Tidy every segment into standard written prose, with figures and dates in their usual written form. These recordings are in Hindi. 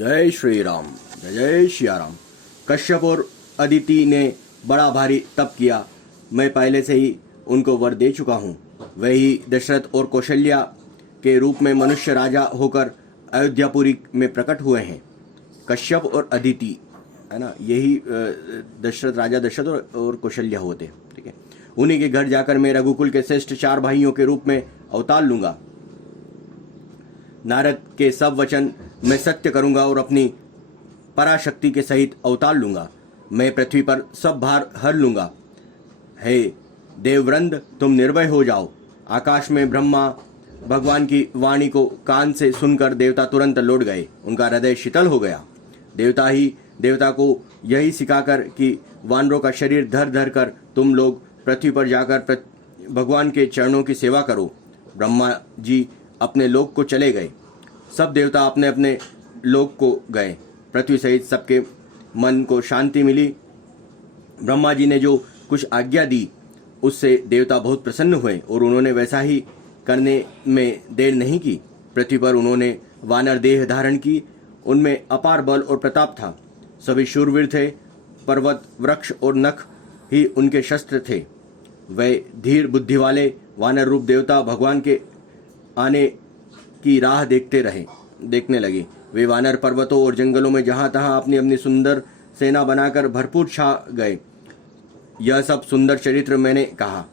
जय श्री राम। जय जय श्री राम। कश्यप और अदिति ने बड़ा भारी तप किया। मैं पहले से ही उनको वर दे चुका हूँ। वही दशरथ और कौशल्या के रूप में मनुष्य राजा होकर अयोध्यापुरी में प्रकट हुए हैं। कश्यप और अदिति है ना, यही दशरथ राजा दशरथ और कौशल्या होते। ठीक है, उन्हीं के घर जाकर मैं रघुकुल के श्रेष्ठ 4 भाइयों के रूप में अवतार लूंगा। नारद के सब वचन मैं सत्य करूंगा और अपनी पराशक्ति के सहित अवतार लूंगा। मैं पृथ्वी पर सब भार हर लूंगा। हे देववृंद, तुम निर्भय हो जाओ। आकाश में ब्रह्मा भगवान की वाणी को कान से सुनकर देवता तुरंत लौट गए। उनका हृदय शीतल हो गया। देवता को यही सिखाकर कि वानरों का शरीर धर धर कर तुम लोग पृथ्वी पर जाकर भगवान के चरणों की सेवा करो। ब्रह्मा जी अपने लोक को चले गए। सब देवता अपने अपने लोक को गए। पृथ्वी सहित सबके मन को शांति मिली। ब्रह्मा जी ने जो कुछ आज्ञा दी उससे देवता बहुत प्रसन्न हुए और उन्होंने वैसा ही करने में देर नहीं की। पृथ्वी पर उन्होंने वानर देह धारण की। उनमें अपार बल और प्रताप था। सभी शूरवीर थे। पर्वत, वृक्ष और नख ही उनके शस्त्र थे। वे धीर बुद्धि वाले वानर रूप देवता भगवान के आने की राह देखने लगे। वे वानर पर्वतों और जंगलों में जहां तहां अपनी अपनी सुंदर सेना बनाकर भरपूर छा गए। यह सब सुंदर चरित्र मैंने कहा।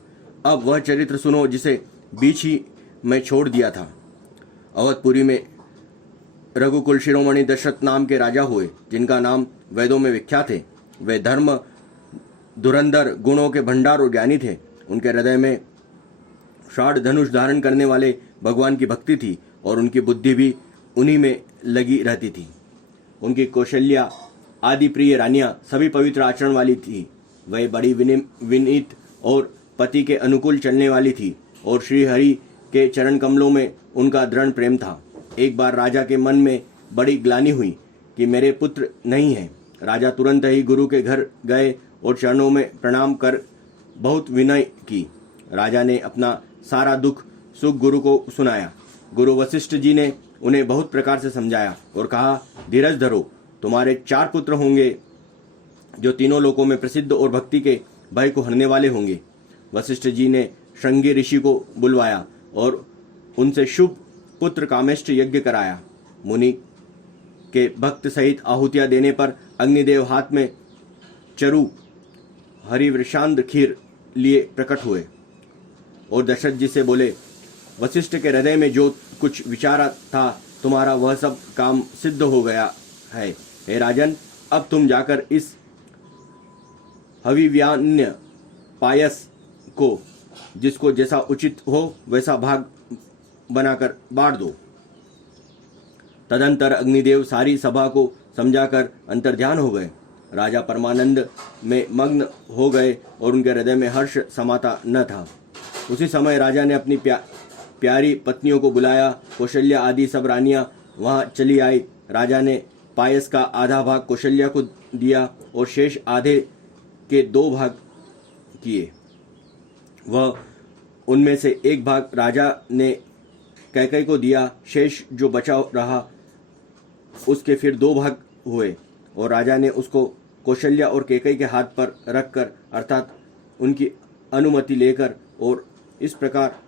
अब वह चरित्र सुनो जिसे बीच ही में छोड़ दिया था। अवधपुरी में रघुकुल शिरोमणि दशरथ नाम के राजा हुए, जिनका नाम वेदों में विख्यात है। वे धर्म धुरंधर, गुणों के भंडार और ज्ञानी थे। उनके हृदय में षाढ़ धनुष धारण करने वाले भगवान की भक्ति थी और उनकी बुद्धि भी उन्हीं में लगी रहती थी। उनकी कौशल्या आदि प्रिय रानियां सभी पवित्र आचरण वाली थी। वह बड़ी विनीत और पति के अनुकूल चलने वाली थी और श्री हरि के चरण कमलों में उनका दृढ़ प्रेम था। एक बार राजा के मन में बड़ी ग्लानि हुई कि मेरे पुत्र नहीं है। राजा तुरंत ही गुरु के घर गए और चरणों में प्रणाम कर बहुत विनय की। राजा ने अपना सारा दुख सुख गुरु को सुनाया। गुरु वशिष्ठ जी ने उन्हें बहुत प्रकार से समझाया और कहा, धीरज धरो, तुम्हारे 4 पुत्र होंगे जो तीनों लोकों में प्रसिद्ध और भक्ति के भय को हरने वाले होंगे। वशिष्ठ जी ने श्रृंगी ऋषि को बुलवाया और उनसे शुभ पुत्र कामेष्ट यज्ञ कराया। मुनि के भक्त सहित आहुतियां देने पर अग्निदेव हाथ में चरु हरिवृषांद खीर लिए प्रकट हुए और दशरथ जी से बोले, वशिष्ठ के हृदय में जो कुछ विचारा था तुम्हारा वह सब काम सिद्ध हो गया है। हे राजन, अब तुम जाकर इस हविव्यान्य पायस को जिसको जैसा उचित हो वैसा भाग बनाकर बांट दो। तदंतर अग्निदेव सारी सभा को समझाकर अंतर्ध्यान हो गए। राजा परमानंद में मग्न हो गए और उनके हृदय में हर्ष समाता न था। उसी समय राजा ने अपनी प्यारी पत्नियों को बुलाया। कौशल्या आदि सब रानियां वहां चली आई। राजा ने पायस का आधा भाग कौशल्या को दिया और शेष आधे के 2 भाग किए। वह उनमें से एक भाग राजा ने कैकेयी को दिया। शेष जो बचा रहा उसके फिर 2 भाग हुए और राजा ने उसको कौशल्या और कैकेयी के हाथ पर रखकर अर्थात उनकी अनुमति लेकर और इस प्रकार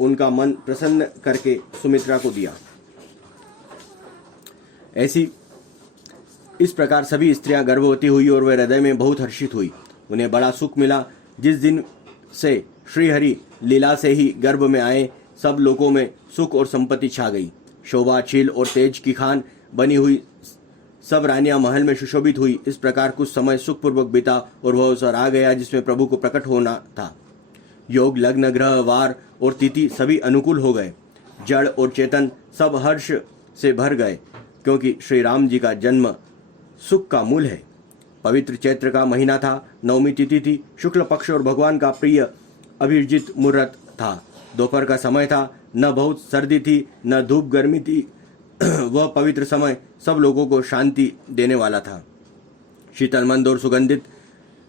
उनका मन प्रसन्न करके सुमित्रा को दिया। इस प्रकार सभी स्त्रियां गर्भवती हुई और वे हृदय में बहुत हर्षित हुई। उन्हें बड़ा सुख मिला। जिस दिन से श्रीहरि लीला से ही गर्भ में आए, सब लोगों में सुख और संपत्ति छा गई। शोभा, छील और तेज की खान बनी हुई सब रानियां महल में सुशोभित हुई। इस प्रकार कुछ समय सुखपूर्वक बीता और वह अवसर आ गया जिसमें प्रभु को प्रकट होना था। योग, लग्न, ग्रह, वार और तिथि सभी अनुकूल हो गए। जड़ और चेतन सब हर्ष से भर गए क्योंकि श्री राम जी का जन्म सुख का मूल है। पवित्र चैत्र का महीना था। 9वीं तिथि थी। शुक्ल पक्ष और भगवान का प्रिय अभिजित मुहूर्त था। दोपहर का समय था। न बहुत सर्दी थी न धूप गर्मी थी। वह पवित्र समय सब लोगों को शांति देने वाला था। शीतल मंद और सुगंधित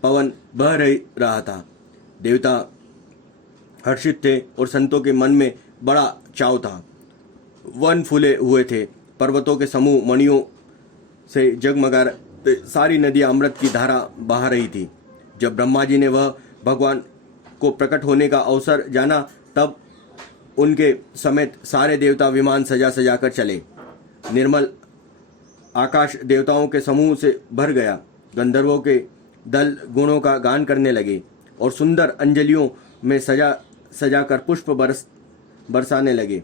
पवन बह रहा था। देवता हर्षित थे और संतों के मन में बड़ा चाव था। वन फूले हुए थे। पर्वतों के समूह मणियों से जगमगा सारी नदियां अमृत की धारा बहा रही थी। जब ब्रह्मा जी ने वह भगवान को प्रकट होने का अवसर जाना, तब उनके समेत सारे देवता विमान सजा सजा कर चले। निर्मल आकाश देवताओं के समूह से भर गया। गंधर्वों के दल गुणों का गान करने लगे और सुंदर अंजलियों में सजा सजा कर पुष्प बरसाने लगे।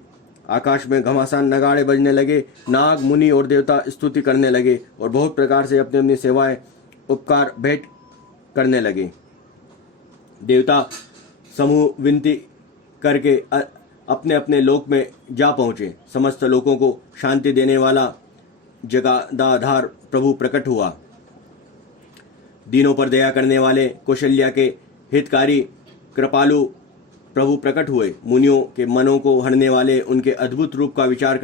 आकाश में घमासान नगाड़े बजने लगे। नाग मुनि और देवता स्तुति करने लगे और बहुत प्रकार से अपनी अपनी सेवाएं उपकार भेंट करने लगे। देवता समूह विनती करके अपने अपने लोक में जा पहुँचे। समस्त लोगों को शांति देने वाला जगदाधार प्रभु प्रकट हुआ। दीनों पर दया करने वाले कौशल्या के हितकारी कृपालु प्रभु प्रकट हुए। मुनियों के मनों को हरने वाले उनके अद्भुत रूप का विचार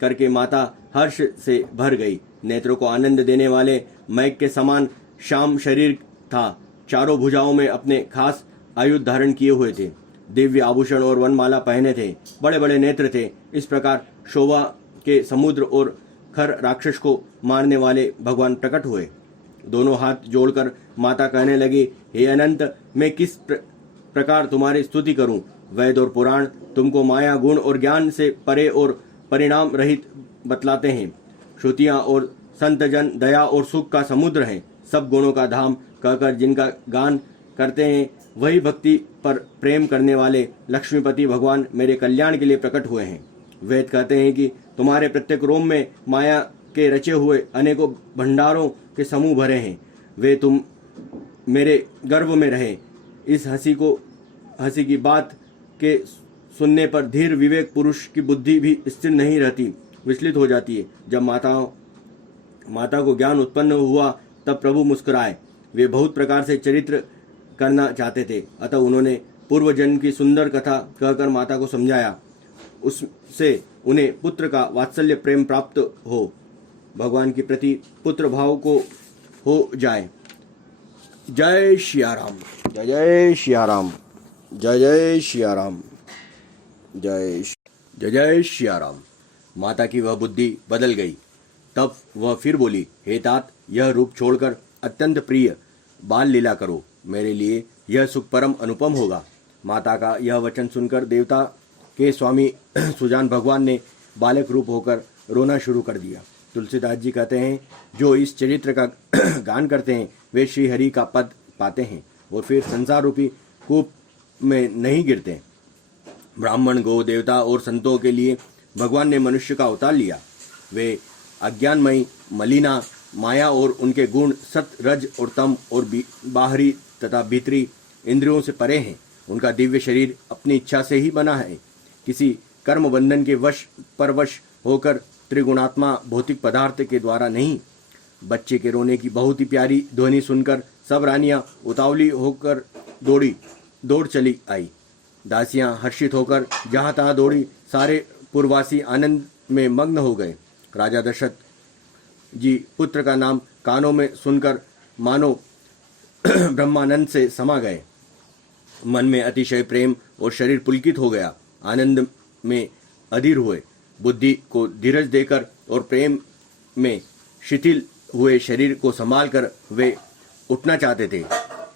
करके माता हर्ष से भर गई। नेत्रों को आनंद देने वाले मैघ के समान श्याम शरीर था। चारों भुजाओं में अपने खास आयुध धारण किए हुए थे। दिव्य आभूषण और वनमाला पहने थे। बड़े बड़े नेत्र थे। इस प्रकार शोभा के समुद्र और खर राक्षस को मारने वाले भगवान प्रकट हुए। दोनों हाथ जोड़कर माता कहने लगी, हे अनंत, मैं किस प्रकार तुम्हारी स्तुति करूं। वेद और पुराण तुमको माया गुण और ज्ञान से परे और परिणाम रहित बतलाते हैं। श्रुतियां और संतजन दया और सुख का समुद्र हैं। सब गुणों का धाम कहकर जिनका गान करते हैं, वही भक्ति पर प्रेम करने वाले लक्ष्मीपति भगवान मेरे कल्याण के लिए प्रकट हुए हैं। वेद कहते हैं कि तुम्हारे प्रत्येक रोम में माया के रचे हुए अनेकों भंडारों के समूह भरे हैं। वे तुम मेरे गर्भ में रहे। इस हंसी की बात के सुनने पर धीर विवेक पुरुष की बुद्धि भी स्थिर नहीं रहती, विचलित हो जाती है। जब माता को ज्ञान उत्पन्न हुआ, तब प्रभु मुस्कुराए। वे बहुत प्रकार से चरित्र करना चाहते थे, अतः उन्होंने पूर्व जन्म की सुंदर कथा कहकर माता को समझाया। उससे उन्हें पुत्र का वात्सल्य प्रेम प्राप्त हो, भगवान के प्रति पुत्र भाव को हो जाए। जय श्री राम, जय जय श्री राम, जय जय श्री राम, जय जय श्री राम। माता की वह बुद्धि बदल गई। तब वह फिर बोली, हे तात, यह रूप छोड़कर अत्यंत प्रिय बाल लीला करो। मेरे लिए यह सुख परम अनुपम होगा। माता का यह वचन सुनकर देवता के स्वामी सुजान भगवान ने बालक रूप होकर रोना शुरू कर दिया। तुलसीदास जी कहते हैं, जो इस चरित्र का गान करते हैं वे श्री हरि का पद पाते हैं और फिर संसार रूपी कूप में नहीं गिरते। ब्राह्मण, गौ, देवता और संतों के लिए भगवान ने मनुष्य का अवतार लिया। वे अज्ञानमयी मलिना माया और उनके गुण सत, रज और तम और बाहरी तथा भीतरी इंद्रियों से परे हैं। उनका दिव्य शरीर अपनी इच्छा से ही बना है, किसी कर्म बंधन के वश होकर त्रिगुणात्मा भौतिक पदार्थ के द्वारा नहीं। बच्चे के रोने की बहुत ही प्यारी ध्वनि सुनकर सब रानियां उतावली होकर दौड़ चली आई। दासियां हर्षित होकर जहां तहां दौड़ी। सारे पूर्ववासी आनंद में मग्न हो गए। राजा दशरथ जी पुत्र का नाम कानों में सुनकर मानो ब्रह्मानंद से समा गए। मन में अतिशय प्रेम और शरीर पुलकित हो गया। आनंद में अधीर हुए। बुद्धि को धीरज देकर और प्रेम में शिथिल हुए शरीर को संभालकर वे उठना चाहते थे।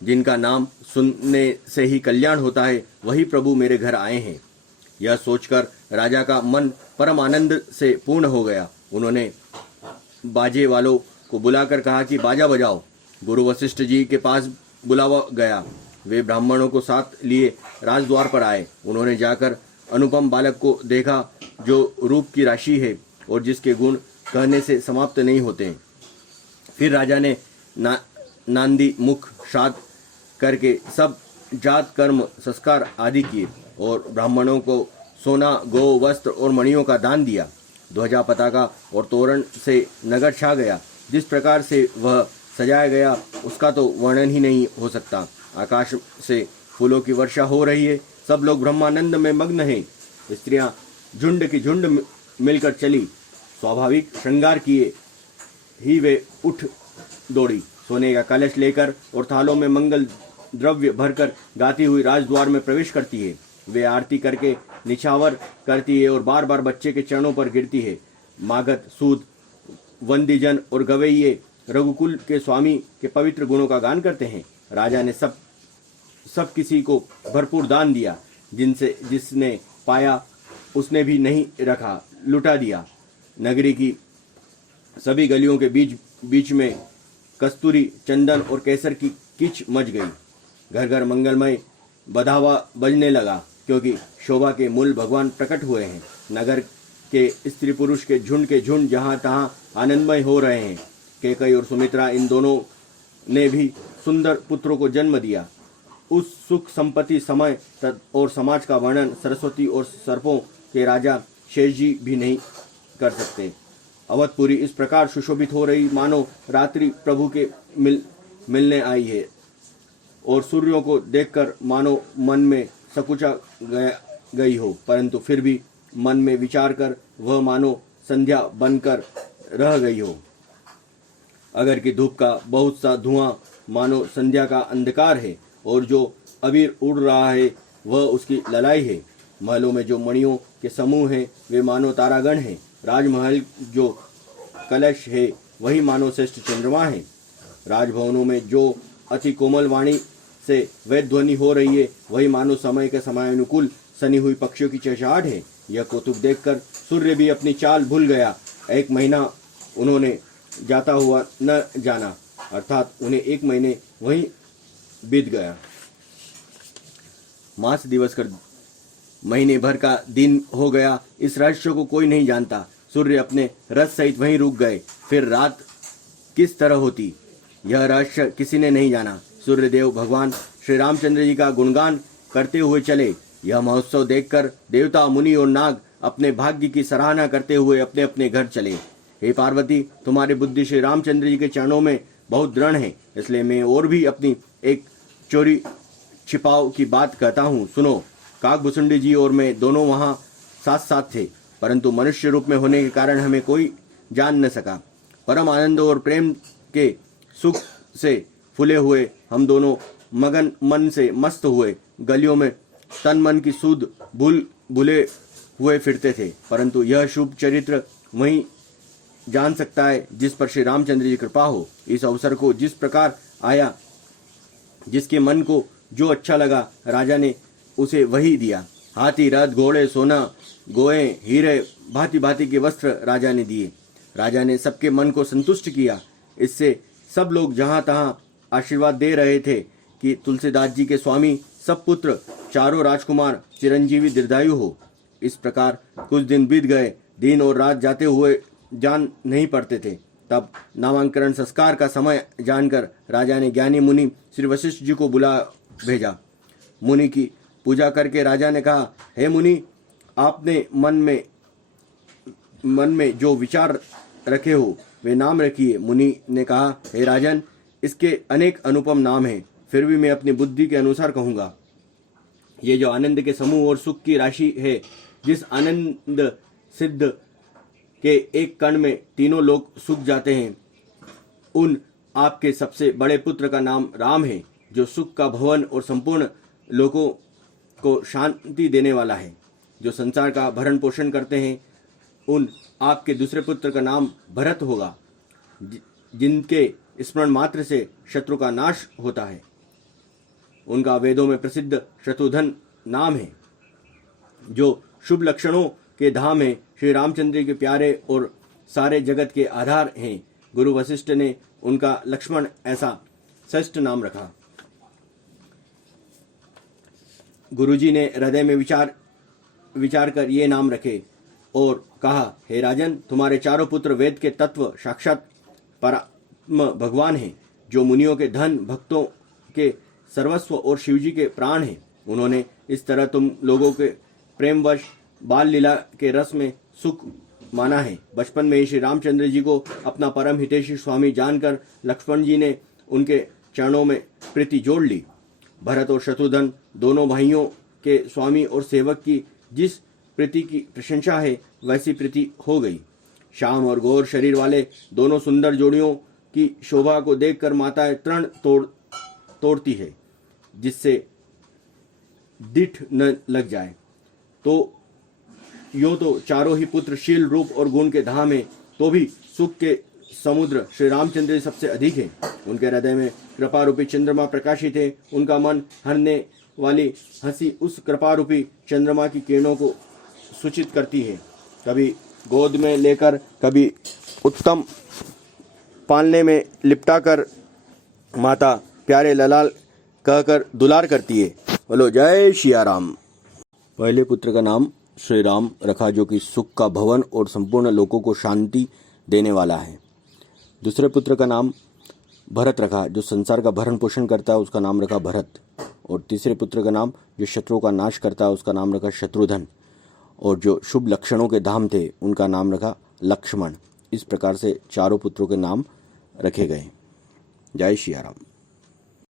जिनका नाम सुनने से ही कल्याण होता है, वही प्रभु मेरे घर आए हैं। यह सोचकर राजा का मन परम आनंद से पूर्ण हो गया। उन्होंने बाजे वालों को बुलाकर कहा कि बाजा बजाओ। गुरु वशिष्ठ जी के पास बुलावा गया। वे ब्राह्मणों को साथ लिए राजद्वार पर आए। उन्होंने जाकर अनुपम बालक को देखा, जो रूप की राशि है और जिसके गुण कहने से समाप्त नहीं होते। फिर राजा ने नांदी मुख श्राद्ध करके सब जात कर्म संस्कार आदि किए और ब्राह्मणों को सोना, गौ, वस्त्र और मणियों का दान दिया। ध्वजा, पताका और तोरण से नगर छा गया। जिस प्रकार से वह सजाया गया उसका तो वर्णन ही नहीं हो सकता। आकाश से फूलों की वर्षा हो रही है। सब लोग ब्रह्मानंद में मग्न हैं। स्त्रियां झुंड की झुंड मिलकर चली। स्वाभाविक श्रृंगार किए ही वे उठ दौड़ी। सोने का कलश लेकर और थालों में मंगल द्रव्य भरकर गाती हुई राजद्वार में प्रवेश करती है। वे आरती करके निछावर करती है और बार बार बच्चे के चरणों पर गिरती है। मागध, सूद, वंदीजन और गवैये रघुकुल के स्वामी के पवित्र गुणों का गान करते हैं। राजा ने सब किसी को भरपूर दान दिया, जिसने पाया उसने भी नहीं रखा, लुटा दिया। नगरी की सभी गलियों के बीच में कस्तूरी, चंदन और केसर की किच मच गई। घर घर मंगलमय बधावा बजने लगा, क्योंकि शोभा के मूल भगवान प्रकट हुए हैं। नगर के स्त्री पुरुष के झुंड जहां तहां आनंदमय हो रहे हैं। कैकेयी और सुमित्रा, इन दोनों ने भी सुंदर पुत्रों को जन्म दिया। उस सुख, संपत्ति, समय और समाज का वर्णन सरस्वती और सर्पों के राजा शेष जी भी नहीं कर सकते। अवधपुरी इस प्रकार सुशोभित हो रही मानो रात्रि प्रभु के मिलने आई है, और सूर्यों को देखकर मानो मन में सकुचा गई हो, परंतु फिर भी मन में विचार कर वह मानो संध्या बनकर रह गई हो। अगर की धूप का बहुत सा धुआं मानो संध्या का अंधकार है, और जो अबीर उड़ रहा है वह उसकी ललाई है। महलों में जो मणियों के समूह हैं वे मानो तारागण हैं। राजमहल जो कलश है वही मानो श्रेष्ठ चंद्रमा है। राजभवनों में जो अति कोमल वाणी से वैध ध्वनि हो रही है वही मानो समय के समयानुकूल सनी हुई पक्षियों की चहचहाट है। यह कौतुक देखकर सूर्य भी अपनी चाल भूल गया। एक महीना उन्होंने जाता हुआ न जाना, अर्थात उन्हें एक महीने वहीं बीत गया। मास दिवस कर महीने भर का दिन हो गया, इस रहस्य को कोई नहीं जानता। सूर्य अपने रथ सहित वहीं रुक गए, फिर रात किस तरह होती यह रहस्य किसी ने नहीं जाना। सूर्यदेव भगवान श्री रामचंद्र जी का गुणगान करते हुए चले। यह महोत्सव देखकर देवता, मुनि और नाग अपने भाग्य की सराहना करते हुए अपने अपने घर चले। हे पार्वती, तुम्हारी बुद्धि श्री रामचंद्र जी के चरणों में बहुत दृढ़ है, इसलिए मैं और भी अपनी एक चोरी छिपाव की बात कहता हूँ, सुनो। काकभुसुंडी जी और मैं दोनों वहाँ साथ साथ थे, परंतु मनुष्य रूप में होने के कारण हमें कोई जान न सका। परम आनंद और प्रेम के सुख से फूले हुए हम दोनों मगन मन से मस्त हुए गलियों में तन मन की सूध भूले हुए फिरते थे, परंतु यह शुभ चरित्र वही जान सकता है जिस पर श्री रामचंद्र जी कृपा हो। इस अवसर को जिस प्रकार आया, जिसके मन को जो अच्छा लगा, राजा ने उसे वही दिया। हाथी, रथ, घोड़े, सोना, गोए, हीरे, भांति भांति के वस्त्र राजा ने दिए। राजा ने सबके मन को संतुष्ट किया। इससे सब लोग जहां तहां आशीर्वाद दे रहे थे कि तुलसीदास जी के स्वामी सब पुत्र, चारों राजकुमार चिरंजीवी दीर्घायु हो। इस प्रकार कुछ दिन बीत गए। दिन और रात जाते हुए जान नहीं पड़ते थे। तब नामांकन संस्कार का समय जानकर राजा ने ज्ञानी मुनि श्री वशिष्ठ जी को बुला भेजा। मुनि की पूजा करके राजा ने कहा, हे मुनि, आपने मन में जो विचार रखे हो वे नाम रखिए। मुनि ने कहा, हे राजन, इसके अनेक अनुपम नाम हैं, फिर भी मैं अपनी बुद्धि के अनुसार कहूँगा। ये जो आनंद के समूह और सुख की राशि है, जिस आनंद सिद्ध के एक कण में तीनों लोग सूख जाते हैं, उन आपके सबसे बड़े पुत्र का नाम राम है, जो सुख का भवन और संपूर्ण लोगों को शांति देने वाला है। जो संसार का भरण पोषण करते हैं, उन आपके दूसरे पुत्र का नाम भरत होगा, जिनके स्मरण मात्र से शत्रु का नाश होता है। उनका वेदों में प्रसिद्ध शत्रुघ्न नाम है, जो शुभ लक्षणों के धाम है। श्री रामचंद्र के प्यारे और सारे जगत के आधार हैं। गुरु वशिष्ठ ने उनका लक्ष्मण ऐसा श्रेष्ठ नाम रखा। गुरुजी ने हृदय में विचार कर ये नाम रखे और कहा, हे राजन, तुम्हारे चारों पुत्र वेद के तत्व साक्षात परम भगवान हैं, जो मुनियों के धन, भक्तों के सर्वस्व और शिवजी के प्राण हैं। उन्होंने इस तरह तुम लोगों के प्रेमवश बाल लीला के रस में सुख माना है। बचपन में ही श्री रामचंद्र जी को अपना परम हितैषी स्वामी जानकर लक्ष्मण जी ने उनके चरणों में प्रीति जोड़ ली। भरत और शत्रुघ्न दोनों भाइयों के स्वामी और सेवक की जिस प्रीति की प्रशंसा है, वैसी प्रीति हो गई। श्याम और गौर शरीर वाले दोनों सुंदर जोड़ियों की शोभा को देखकर माताएं तृण तोड़ती है, जिससे दिठ न लग जाए। तो यो तो चारों ही पुत्र शील, रूप और गुण के धाम है, तो भी सुख के समुद्र श्री रामचंद्र जी सबसे अधिक है। उनके हृदय में कृपा रूपी चंद्रमा प्रकाशित है। उनका मन हरने वाली हंसी उस कृपा रूपी चंद्रमा की किरणों को सूचित करती है। कभी गोद में लेकर, कभी उत्तम पालने में लिपटाकर माता प्यारे ललाल कहकर दुलार करती है। बोलो जय सिया राम। पहले पुत्र का नाम श्री राम रखा, जो कि सुख का भवन और संपूर्ण लोगों को शांति देने वाला है। दूसरे पुत्र का नाम भरत रखा, जो संसार का भरण पोषण करता है, उसका नाम रखा भरत। और तीसरे पुत्र का नाम जो शत्रुओं का नाश करता है, उसका नाम रखा शत्रुधन। और जो शुभ लक्षणों के धाम थे, उनका नाम रखा लक्ष्मण। इस प्रकार से चारों पुत्रों के नाम रखे गए। जय श्री राम।